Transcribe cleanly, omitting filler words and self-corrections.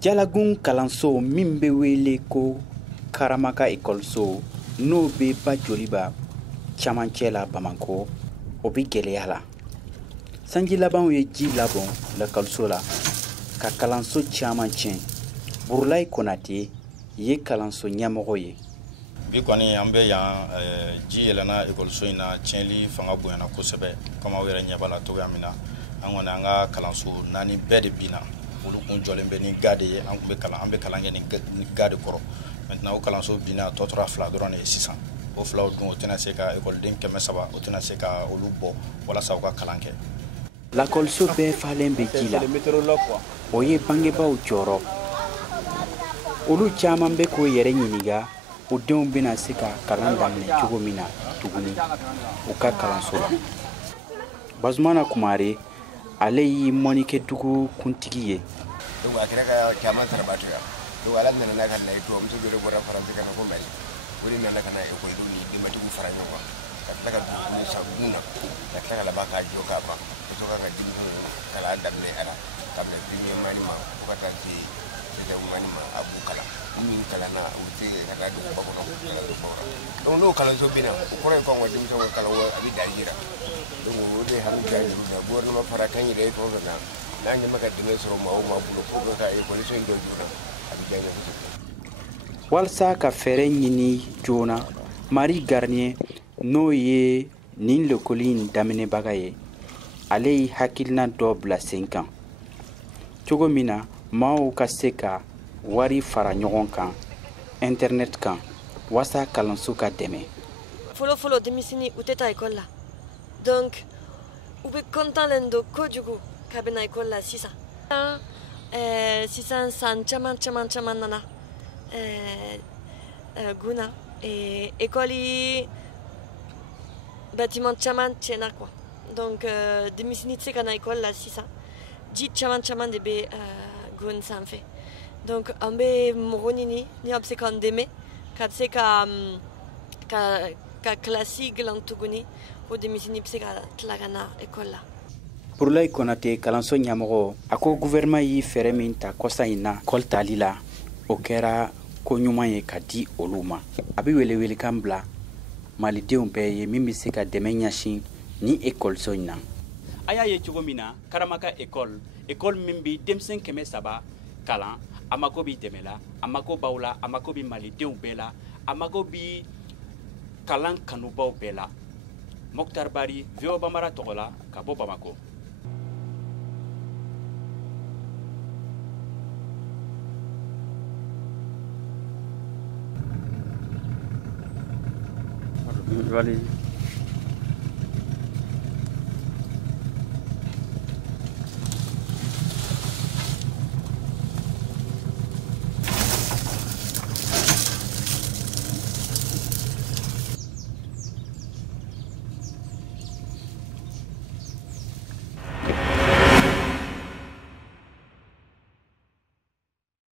Jalagun kalanso min bɛ wele ko Karamaka ekɔliso n'o bɛ ba Joliba camancɛ la Bamakɔ o bɛ gɛlɛya la. Sanji labanw ye ji labɔn lakɔliso la ka kalanso caman tiɲɛ. Burulayi Konate ye kalanso ɲɛmɔgɔ ye. Bi kɔni an bɛ yan ji yɛlɛnna ekɔliso in na tiɲɛli fanga bonyana kosɛbɛ comme aw yɛrɛ ɲɛ b'a la cogoya min na. An kɔni an ka kalanso 4 bɛɛ de binna. Olu kun jɔlen bɛ ni ga de ye, an bɛ kalan kɛ ni ga de kɔrɔ. Maintenant o kalanso binna tɔ tora 2 dɔrɔn de ye sisan. O 2 dun o tɛna se ka ekɔliden 300 o tɛna se ka olu bɔ walasa u ka kalan kɛ. Lakɔliso bɛɛ falen bɛ ji la. O ye bangebaaw jɔrɔ. Olu caman bɛ k'o yɛrɛ ɲininka o denw bɛna se ka kalan daminɛ cogo min na tuguni u ka kalanso la. Bazumana Kumare ale y'i mɔnikɛdugu kuntigi ye. A kɛra ka caman sarabatu ya. Ala nana n'a ka layidu muso dɔ de bɔra Faransi ka na ko Mali. O de nana ka na ekɔlidenw ni denbatigiw fara ɲɔgɔn kan. Ka tila ka dugu sabugu na. Ka tila ka laban k'a jɔ k'a ban. Ka sɔrɔ ka denmisɛnninw kalan daminɛ a la. Kabini premier mani ma fo ka taa se deuxième mani ma a b'u kalan. Ni min kalanna u tɛ ka taa duguba kɔnɔ k'u kalan duguba kɔnɔ. Donc n'o kalanso binna o kɔrɔ ye ko an ka denmisɛnw ka kalan a bɛ dan yira. Donc o de hami ka juru la gouvernement fara kan yɛrɛ ye fɛn o fɛn na n'a ɲɛ ma ka dɛmɛ sɔrɔ maa o maa bolo pour que ka ekɔliso in jɔ joona a bɛ diya n ye kosɛbɛ. Walasa ka fɛɛrɛ ɲini joona, Marie Garnier n'o ye nin lekoli in daminɛbaga ye, ale ye hakilina dɔ bila sen kan. Cogo min na maaw ka se ka wari fara ɲɔgɔn kan internet kan walasa kalanso ka dɛmɛ. Fɔlɔfɔlɔ denmisɛnnin u tɛ taa ekɔli la. Donc u bɛ kɔntalen don kojugu k'a bɛna ekɔli la sisan. Sisan san caman nana Guna ekɔli bâtiment caman tiɲɛna quoi. Donc denmisɛnnin tɛ se ka na ekɔli la sisan. Ji caman de bɛ Gun sanfɛ. Donc an bɛ mɔgɔ ɲini ni a bɛ se k'an dɛmɛ k'a bɛ se ka kilasi dilan tuguni o denmisɛnnin bɛ se ka tila ka na ekɔli la. Burulayi Konate kalanso ɲɛmɔgɔ a ko gouvernement yi fɛɛrɛ min ta kɔsa in na école tali la o kɛra ko ɲuman ye ka di olu ma. A bɛ welewelekan bila malidenw bɛɛ ye min bɛ se ka dɛmɛ ɲɛsin ni ekɔliso in na. A y'a ye cogo min na Karamaka école min bɛ denmisɛn 300 kalan a mago bɛ dɛmɛ la, a mago b'aw la, a mago bɛ malidenw bɛɛ la, a mago bɛ kalan kanubaw bɛɛ la. Mokhtar Bari, VOA Bambara tɔgɔ la ka bɔ Bamakɔ. Vale.